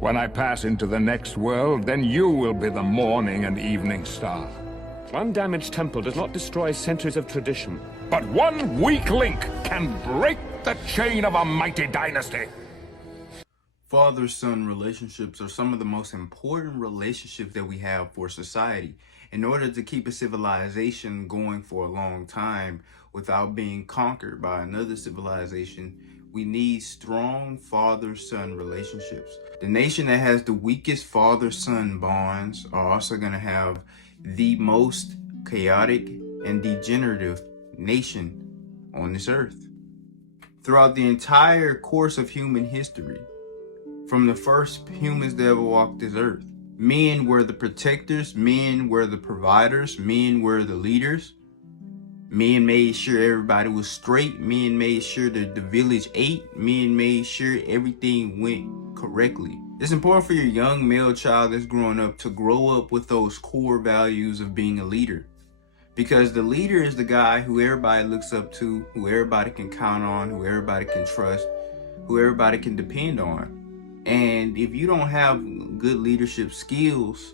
When I pass into the next world, then you will be the morning and evening star. One damaged temple does not destroy centuries of tradition. But one weak link can break the chain of a mighty dynasty. Father-son relationships are some of the most important relationships that we have for society. In order to keep a civilization going for a long time without being conquered by another civilization, we need strong father-son relationships. The nation that has the weakest father-son bonds are also going to have the most chaotic and degenerative nation on this earth. Throughout the entire course of human history, from the first humans that ever walked this earth, men were the protectors, men were the providers, men were the leaders. Men made sure everybody was straight, men made sure that the village ate, men made sure everything went correctly. It's important for your young male child that's growing up to grow up with those core values of being a leader. Because the leader is the guy who everybody looks up to, who everybody can count on, who everybody can trust, who everybody can depend on. And if you don't have good leadership skills,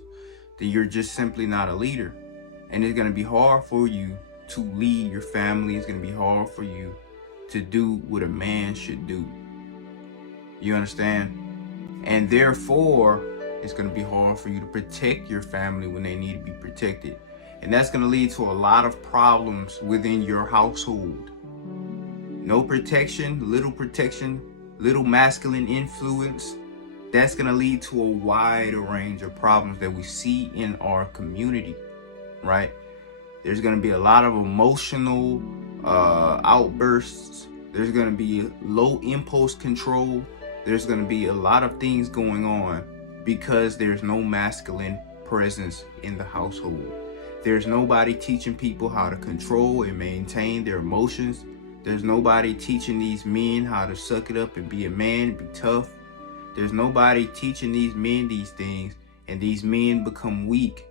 then you're just simply not a leader. And it's going to be hard for you to lead your family. It's going to be hard for you to do what a man should do. You understand? And therefore, it's going to be hard for you to protect your family when they need to be protected. And that's going to lead to a lot of problems within your household. No protection, little masculine influence. That's going to lead to a wide range of problems that we see in our community, right? There's going to be a lot of emotional outbursts. There's going to be low impulse control. There's going to be a lot of things going on because there's no masculine presence in the household. There's nobody teaching people how to control and maintain their emotions. There's nobody teaching these men how to suck it up and be a man, be tough. There's nobody teaching these men these things, and these men become weak.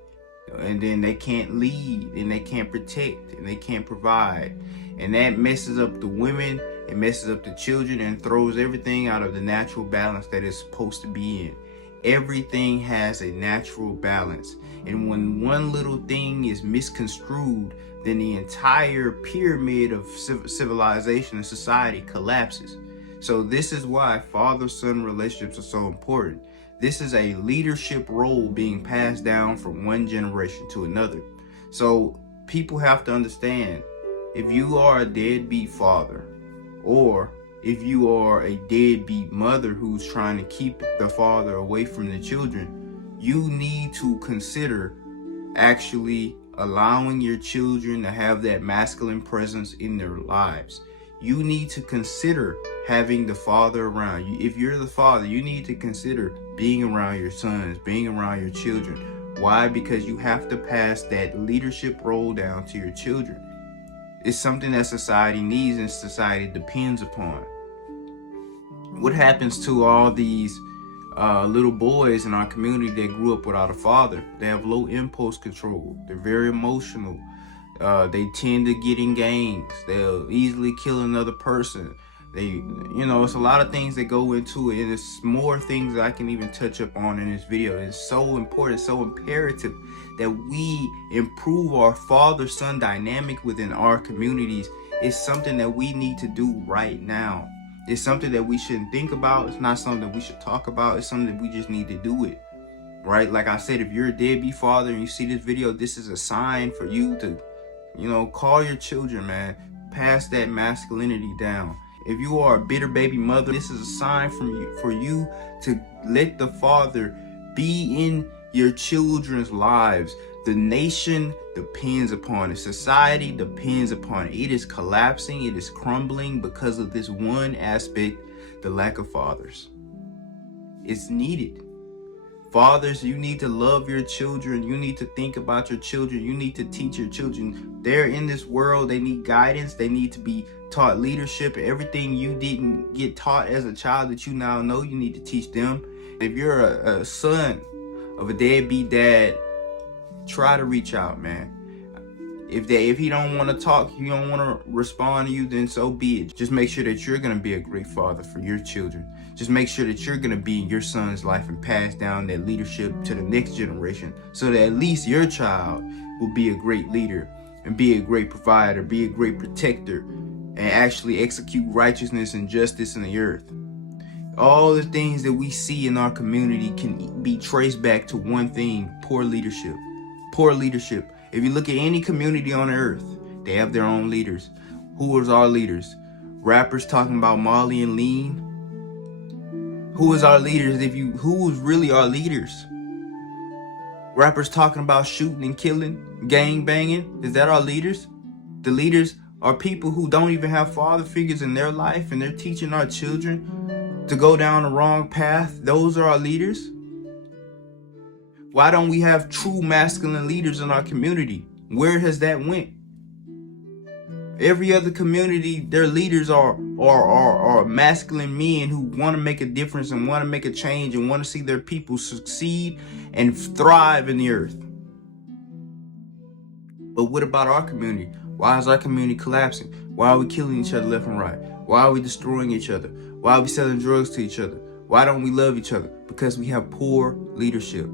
And then they can't lead, and they can't protect, and they can't provide. And that messes up the women, it messes up the children, and throws everything out of the natural balance that it's supposed to be in. Everything has a natural balance. And when one little thing is misconstrued, then the entire pyramid of civilization and society collapses. So this is why father-son relationships are so important. This is a leadership role being passed down from one generation to another. So people have to understand, if you are a deadbeat father, or if you are a deadbeat mother who's trying to keep the father away from the children, you need to consider actually allowing your children to have that masculine presence in their lives. You need to consider having the father around you. If you're the father, you need to consider being around your sons, being around your children. Why? Because you have to pass that leadership role down to your children. It's something that society needs and society depends upon. What happens to all these little boys in our community that grew up without a father? They have low impulse control. They're very emotional. They tend to get in gangs. They'll easily kill another person. It's a lot of things that go into it, and it's more things that I can even touch up on in this video. It's so important, so imperative that we improve our father-son dynamic within our communities. It's something that we need to do right now. It's something that we shouldn't think about. It's not something that we should talk about. It's something that we just need to do it, right? Like I said, if you're a deadbeat father and you see this video, this is a sign for you to, call your children, man. Pass that masculinity down. If you are a bitter baby mother, this is a sign for you to let the father be in your children's lives. The nation depends upon it. Society depends upon it. It is collapsing. It is crumbling because of this one aspect, the lack of fathers. It's needed. Fathers, you need to love your children. You need to think about your children. You need to teach your children. They're in this world. They need guidance. They need to be taught leadership. Everything you didn't get taught as a child that you now know, you need to teach them. If you're a son of a deadbeat dad, try to reach out, man. If he don't want to talk, he don't want to respond to you, then so be it. Just make sure that you're going to be a great father for your children. Just make sure that you're going to be in your son's life and pass down that leadership to the next generation, so that at least your child will be a great leader and be a great provider, be a great protector, and actually execute righteousness and justice in the earth. All the things that we see in our community can be traced back to one thing: poor leadership. Poor leadership. If you look at any community on earth, they have their own leaders. Who is our leaders? Rappers talking about Molly and Lean. Who is our leaders? Who is really our leaders? Rappers talking about shooting and killing, gang banging. Is that our leaders? The leaders are people who don't even have father figures in their life, and they're teaching our children to go down the wrong path. Those are our leaders. Why don't we have true masculine leaders in our community? Where has that went? Every other community, their leaders are masculine men who want to make a difference and want to make a change and want to see their people succeed and thrive in the earth. But what about our community? Why is our community collapsing? Why are we killing each other left and right? Why are we destroying each other? Why are we selling drugs to each other? Why don't we love each other? Because we have poor leadership.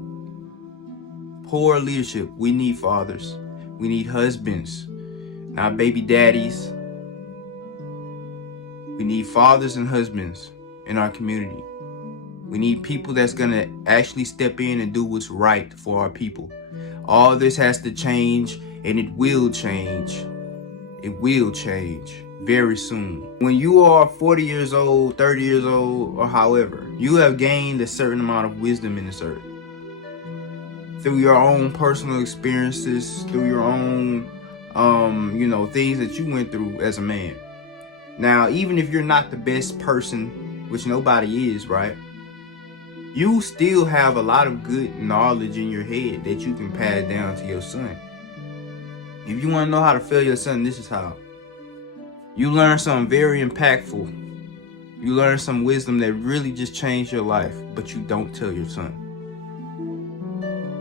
Poor leadership. We need fathers. We need husbands, not baby daddies. We need fathers and husbands in our community. We need people that's going to actually step in and do what's right for our people. All this has to change, and it will change. It will change very soon. When you are 40 years old, 30 years old, or however, you have gained a certain amount of wisdom in this earth. Through your own personal experiences, through your own, things that you went through as a man. Now, even if you're not the best person, which nobody is, right? You still have a lot of good knowledge in your head that you can pass down to your son. If you want to know how to fail your son, this is how. You learn something very impactful. You learn some wisdom that really just changed your life, but you don't tell your son.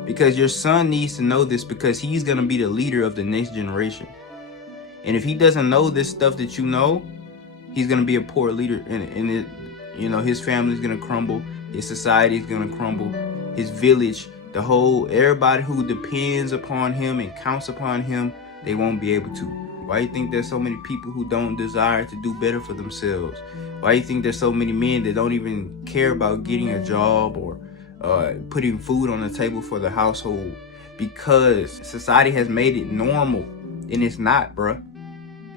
Because your son needs to know this, because he's going to be the leader of the next generation. And if he doesn't know this stuff that you know, he's going to be a poor leader. And his family's going to crumble. His society is going to crumble. His village, everybody who depends upon him and counts upon him, they won't be able to. Why do you think there's so many people who don't desire to do better for themselves? Why do you think there's so many men that don't even care about getting a job or putting food on the table for the household? Because society has made it normal, and it's not, bruh.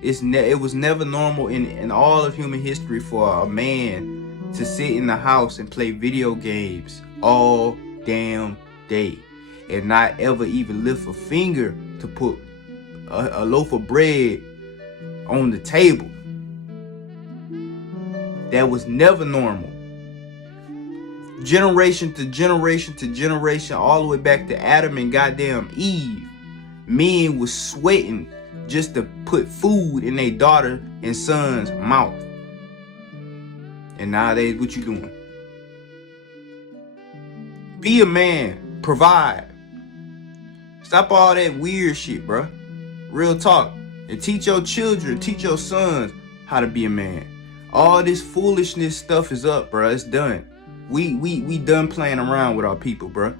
It was never normal in all of human history for a man to sit in the house and play video games all damn day and not ever even lift a finger to put a loaf of bread on the table. That was never normal. Generation to generation to generation, all the way back to Adam and goddamn Eve, men was sweating just to put food in their daughter and son's mouth. And nowadays, what you doing? Be a man. Provide. Stop all that weird shit, bruh. Real talk. And teach your children, teach your sons how to be a man. All this foolishness stuff is up, bruh. It's done. We done playing around with our people, bruh.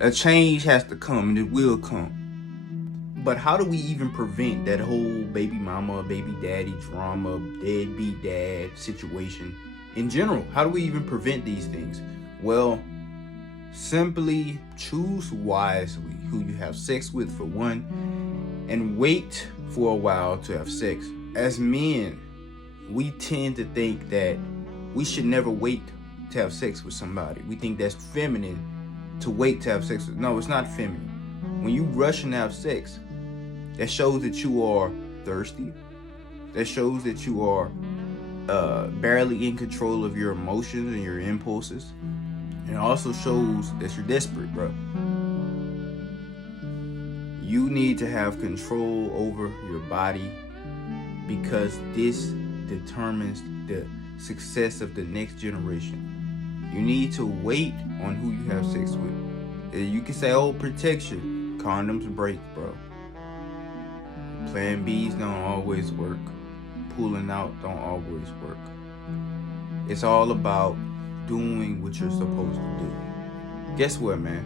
A change has to come, and it will come. But how do we even prevent that whole baby mama, baby daddy drama, deadbeat dad situation in general? How do we even prevent these things? Well, simply choose wisely who you have sex with, for one, and wait for a while to have sex. As men, we tend to think that we should never wait to have sex with somebody. We think that's feminine to wait to have sex with. No, it's not feminine. When you rush and have sex, that shows that you are thirsty. That shows that you are barely in control of your emotions and your impulses. And it also shows that you're desperate, bro. You need to have control over your body, because this determines the success of the next generation. You need to wait on who you have sex with. You can say, oh, protection. Condoms break, bro. Plan B's don't always work. Pulling out don't always work. It's all about doing what you're supposed to do. Guess what, man?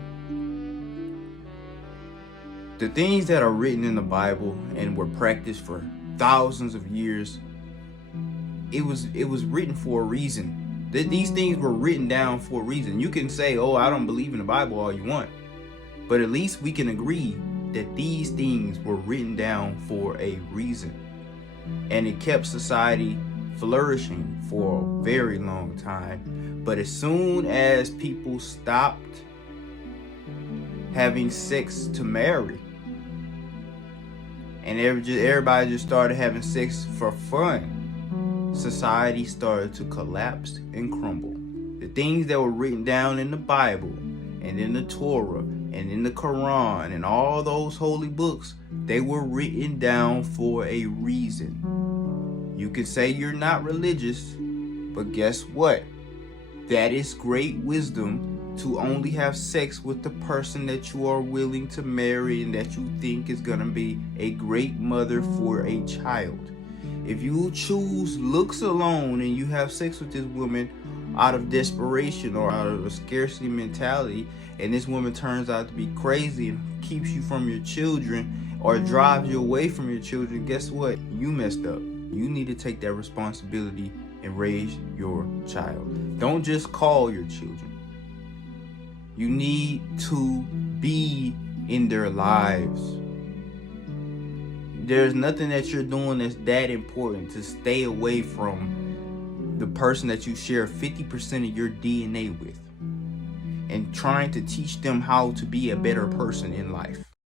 The things that are written in the Bible and were practiced for thousands of years, it was written for a reason. These things were written down for a reason. You can say, oh, I don't believe in the Bible all you want, but at least we can agree that these things were written down for a reason. And it kept society flourishing for a very long time. But as soon as people stopped having sex to marry, and everybody just started having sex for fun, society started to collapse and crumble. The things that were written down in the Bible and in the Torah and in the Quran and all those holy books, they were written down for a reason. You can say you're not religious, but guess what? That is great wisdom to only have sex with the person that you are willing to marry and that you think is going to be a great mother for a child. If you choose looks alone and you have sex with this woman out of desperation or out of a scarcity mentality, and this woman turns out to be crazy and keeps you from your children or drives you away from your children, guess what? You messed up. You need to take that responsibility and raise your child. Don't just call your children. You need to be in their lives. There's nothing that you're doing that's that important to stay away from the person that you share 50% of your DNA with, and trying to teach them how to be a better person in life.